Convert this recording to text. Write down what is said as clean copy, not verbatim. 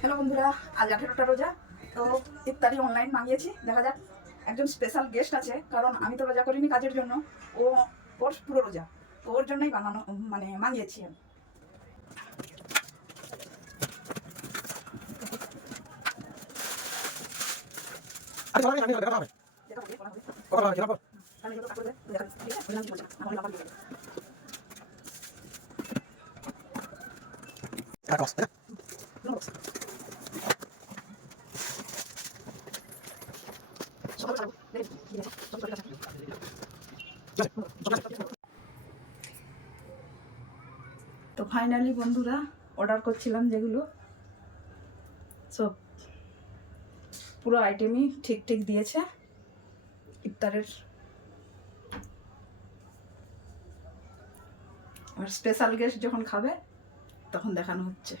Hello বন্ধুরা, আজ 18টা রোজা। তো ইফতারি অনলাইন মাঙিয়েছি, দেখা যাক। একজন স্পেশাল গেস্ট আছে, কারণ আমি তো রোজা করিনি কাজের জন্য। ও ওর পুরো রোজা, তো ওর জন্যই বানানো মানে মাঙিয়েছি আমি। তো ফাইনালি বন্ধুরা, অর্ডার করছিলাম যেগুলো সব পুরো আইটেমই ঠিক ঠিক দিয়েছে ইফতারের। আর স্পেশাল গেস্ট যখন খাবে তখন দেখানো হচ্ছে।